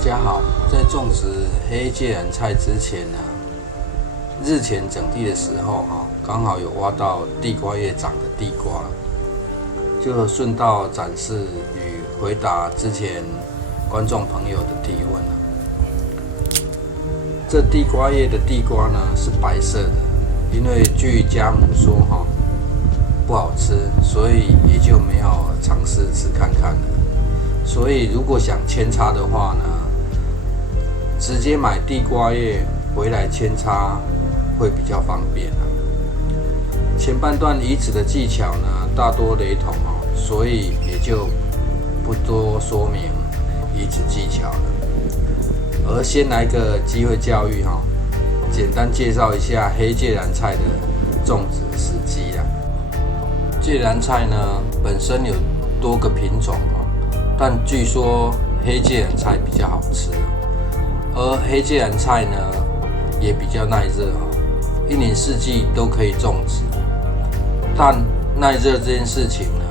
家好，在种植黑芥蓝菜之前呢，日前整地的时候刚好有挖到地瓜叶长的地瓜，就顺道展示与回答之前观众朋友的提问。这地瓜叶的地瓜呢是白色的，因为据家母说不好吃，所以也就没有尝试吃看看了。所以如果想扦插的话呢，直接买地瓜叶回来扦插会比较方便。前半段移植的技巧呢大多雷同所以也就不多说明移植技巧了。而先来个机会教育简单介绍一下黑芥蓝菜的种植时机啦。芥蓝菜呢本身有多个品种但据说黑芥蓝菜比较好吃，而黑芥蓝菜呢也比较耐热一年四季都可以种植。但耐热这件事情呢，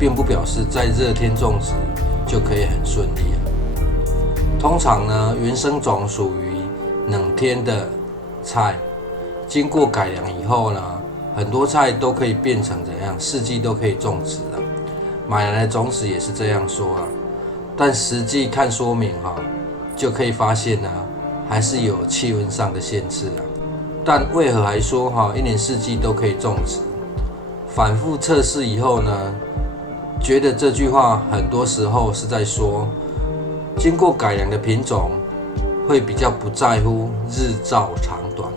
并不表示在热天种植就可以很顺利。通常呢，原生种属于冷天的菜，经过改良以后呢，很多菜都可以变成怎样，四季都可以种植了。买来的种子也是这样说但实际看说明就可以发现还是有气温上的限制但为何还说一年四季都可以种植？反复测试以后呢，觉得这句话很多时候是在说，经过改良的品种会比较不在乎日照长短，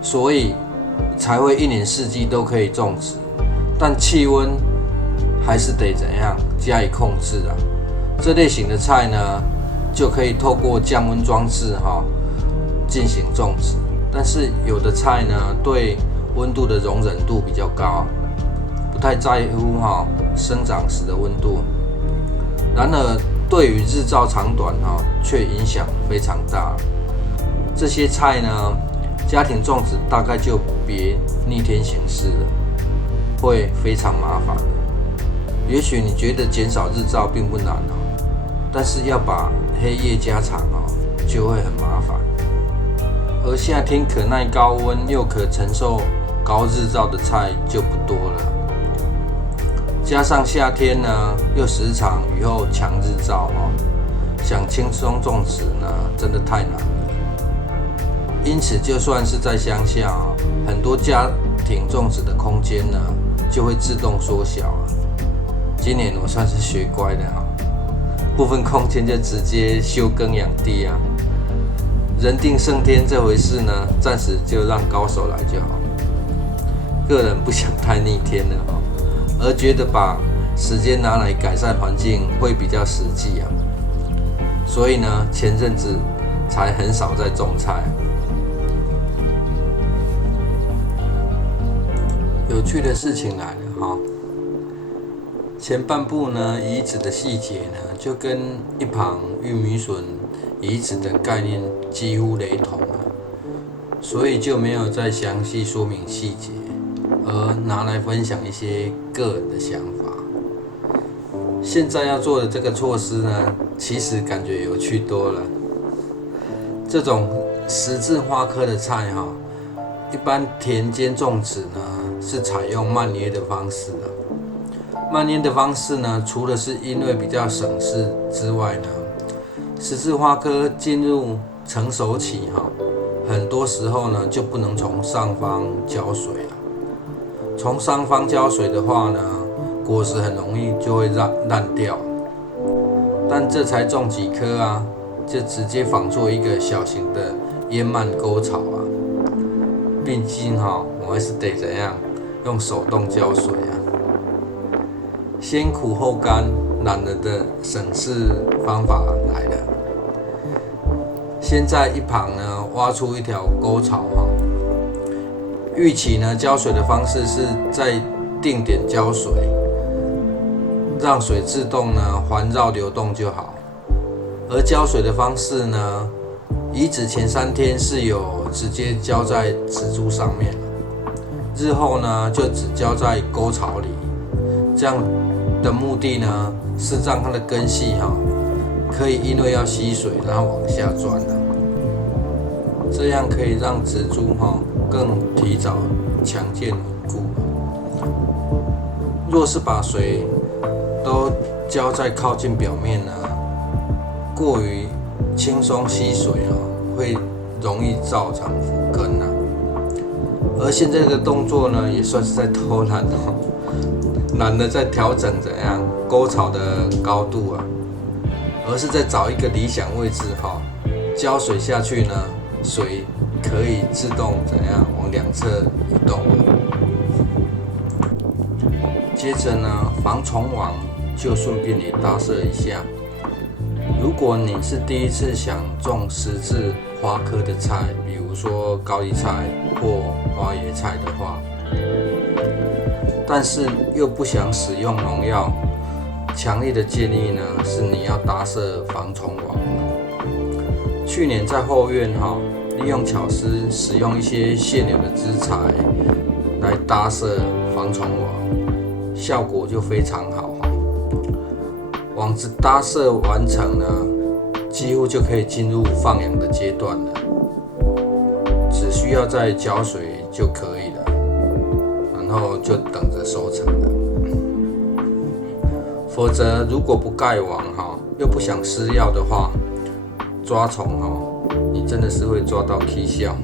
所以才会一年四季都可以种植，但气温还是得怎样加以控制这类型的菜呢，就可以透过降温装置进行种植。但是有的菜呢，对温度的容忍度比较高，不太在乎生长时的温度。然而对于日照长短却影响非常大。这些菜呢，家庭种植大概就别逆天行事了，会非常麻烦。也许你觉得减少日照并不难但是要把黑叶加长就会很麻烦。而夏天可耐高温又可承受高日照的菜就不多了，加上夏天呢又时常雨后强日照想轻松种植呢真的太难了。因此就算是在乡下很多家庭种植的空间呢就会自动缩小今年我算是学乖的部分空间就直接休耕养地人定胜天这回事呢，暂时就让高手来就好。个人不想太逆天了而觉得把时间拿来改善环境会比较实际所以呢，前阵子才很少在种菜。有趣的事情来了前半部呢，移植的细节呢，就跟一旁玉米笋移植的概念几乎雷同所以就没有再详细说明细节，而拿来分享一些个人的想法。现在要做的这个措施呢，其实感觉有趣多了。这种十字花科的菜一般田间种植呢是采用慢捏的方式慢捏的方式呢，除了是因为比较省事之外呢，十字花科进入成熟期很多时候呢就不能从上方浇水从上方浇水的话呢，果实很容易就会烂掉。但这才种几棵就直接仿做一个小型的烟蔓沟槽毕竟我还是得怎样用手动浇水先苦后甘，懒人的省事方法来了。先在一旁呢挖出一条沟槽预期呢浇水的方式是在定点浇水，让水自动呢环绕流动就好。而浇水的方式呢，移植前3天是有直接浇在植株上面，日后呢就只浇在沟槽里。这样的目的呢是让它的根系可以因为要吸水，然后往下钻的，这样可以让植株更提早强健稳固。若是把水都浇在靠近表面呢，过于轻松吸水会容易造成腐根啊。而现在这个动作呢，也算是在偷懒懒得再调整怎样沟槽的高度啊，而是在找一个理想位置浇水下去呢，水可以自动怎样往两侧移动。接着呢，防虫网就顺便也搭设一下。如果你是第一次想种十字花科的菜，比如说高丽菜或花椰菜的话，但是又不想使用农药，强烈的建议呢是你要搭设防虫网。去年在后院利用巧思使用一些现有的资材来搭设防虫网，效果就非常好。网子搭设完成呢，几乎就可以进入放养的阶段了，只需要再浇水就可以了，然后就等着收成了。否则如果不盖网又不想施药的话，抓虫你真的是会抓到起笑。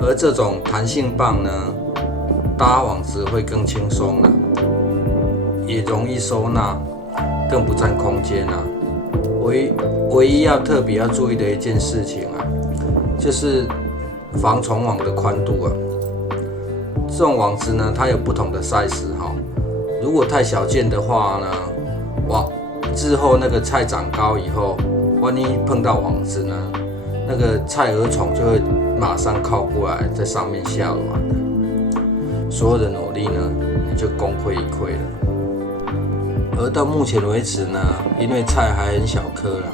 而这种弹性棒呢，搭网子会更轻松了，也容易收纳，更不占空间啊。唯一要特别要注意的一件事情啊，就是防虫网的宽度啊。这种网子呢，它有不同的 size 如果太小件的话呢，之后那个菜长高以后，万一碰到网子呢，那个菜蛾虫就会马上靠过来，在上面下卵了。所有的努力呢，你就功亏一篑了。而到目前为止呢，因为菜还很小颗啦，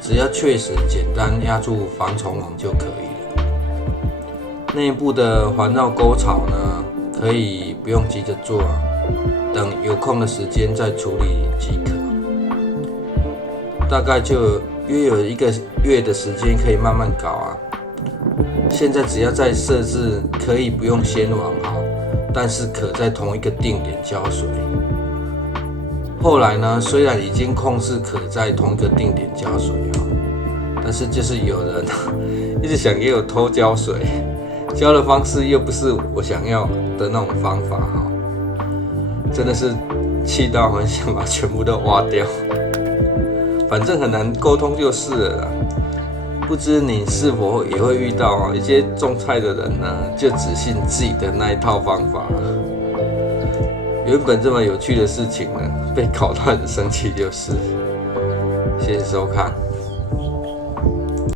只要确实简单压住防虫网就可以了。内部的环绕沟槽呢，可以不用急着做啊，等有空的时间再处理即可。大概就约有1个月的时间可以慢慢搞啊。现在只要再设置可以不用先网但是可在同一个定点浇水。后来呢，虽然已经控制可在同一个定点浇水但是就是有人一直想给我偷浇水，浇的方式又不是我想要的那种方法真的是气到很想把全部都挖掉。反正很难沟通就是了啦。不知你是否也会遇到一些种菜的人呢，就只信自己的那一套方法。原本这么有趣的事情呢，被搞得很生气就是。谢谢收看。